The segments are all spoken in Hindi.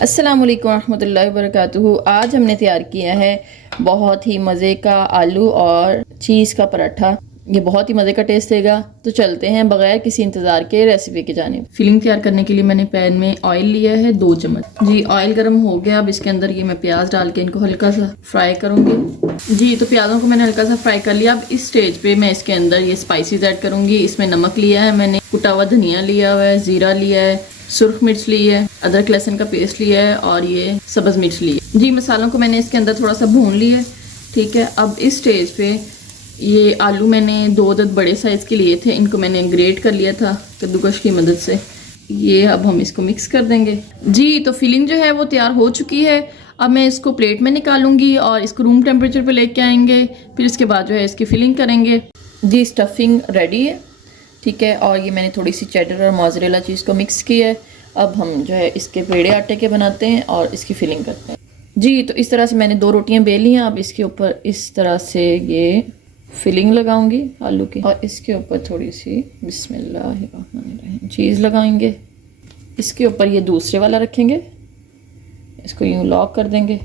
अस्सलाम वालेकुम रहमतुल्लाहि व बरकातुहू। आज हमने तैयार किया है बहुत ही मज़े का आलू और चीज़ का पराठा। ये बहुत ही मज़े का टेस्ट देगा। तो चलते हैं बगैर किसी इंतज़ार के रेसिपी की जानिब। फिलिंग तैयार करने के लिए मैंने पैन में ऑयल लिया है 2 चम्मच। जी ऑयल गर्म हो गया। अब इसके अंदर ये मैं प्याज डाल के इनको हल्का सा फ्राई करूँगी। जी तो प्याज़ों को मैंने हल्का सा फ्राई कर लिया। अब इस स्टेज पे मैं इसके अंदर ये स्पाइसेस ऐड करूँगी। इसमें नमक लिया है मैंने, कुटा हुआ धनिया लिया हुआ है, ज़ीरा लिया है, सुर्ख मिर्च ली है, अदरक लहसुन का पेस्ट लिया है और ये सब्ज़ मिर्च ली है। जी मसालों को मैंने इसके अंदर थोड़ा सा भून लिया है। ठीक है, अब इस स्टेज पे ये आलू मैंने 2 अदद बड़े साइज़ के लिए थे, इनको मैंने ग्रेट कर लिया था कद्दूकश की मदद से। ये अब हम इसको मिक्स कर देंगे। जी तो फिलिंग जो है वो तैयार हो चुकी है। अब मैं इसको प्लेट में निकालूंगी और इसको रूम टेम्परेचर पे लेके आएंगे। फिर इसके बाद जो है इसकी फिलिंग करेंगे। जी स्टफिंग रेडी है। ठीक है, और ये मैंने थोड़ी सी चेडर और मोज़रेला चीज़ को मिक्स किया है। अब हम जो है इसके पेड़े आटे के बनाते हैं और इसकी फिलिंग करते हैं। जी तो इस तरह से मैंने 2 रोटियां बेल ली हैं। अब इसके ऊपर इस तरह से ये फिलिंग लगाऊंगी आलू की और इसके ऊपर थोड़ी सी बिस्मिल्लाहिर्रहमानिर्रहीम चीज़ लगाएंगे। इसके ऊपर ये दूसरे वाला रखेंगे, इसको यूँ लॉक कर देंगे।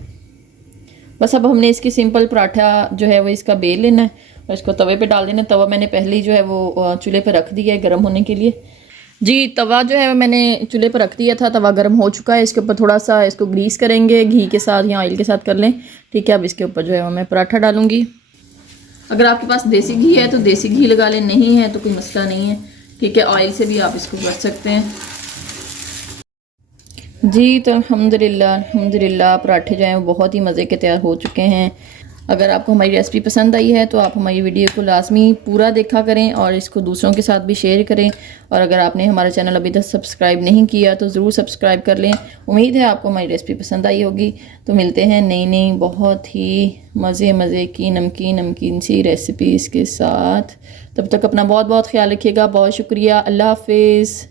बस अब हमने इसकी सिंपल पराठा जो है वो इसका बेल लेना है और इसको तवे पे डाल देना। तवा मैंने पहले ही जो है वो चूल्हे पे रख दिया है गर्म होने के लिए। जी तवा जो है मैंने चूल्हे पर रख दिया था, तवा गर्म हो चुका है। इसके ऊपर थोड़ा सा इसको ग्रीस करेंगे, घी के साथ या ऑयल के साथ कर लें। ठीक है, अब इसके ऊपर जो है मैं पराठा डालूंगी। अगर आपके पास देसी घी है तो देसी घी लगा लें, नहीं है तो कोई मसला नहीं है। ठीक है, ऑयल से भी आप इसको कर सकते हैं। जी तो अल्हम्दुलिल्लाह पराठे जो हैं वो बहुत ही मज़े के तैयार हो चुके हैं। अगर आपको हमारी रेसिपी पसंद आई है तो आप हमारी वीडियो को लाजमी पूरा देखा करें और इसको दूसरों के साथ भी शेयर करें। और अगर आपने हमारा चैनल अभी तक सब्सक्राइब नहीं किया तो ज़रूर सब्सक्राइब कर लें। उम्मीद है आपको हमारी रेसिपी पसंद आई होगी। तो मिलते हैं नई बहुत ही मज़े की नमकीन सी रेसिपीज़ के साथ। तब तक अपना बहुत ख्याल रखिएगा। बहुत शुक्रिया। अल्लाह हाफिज़।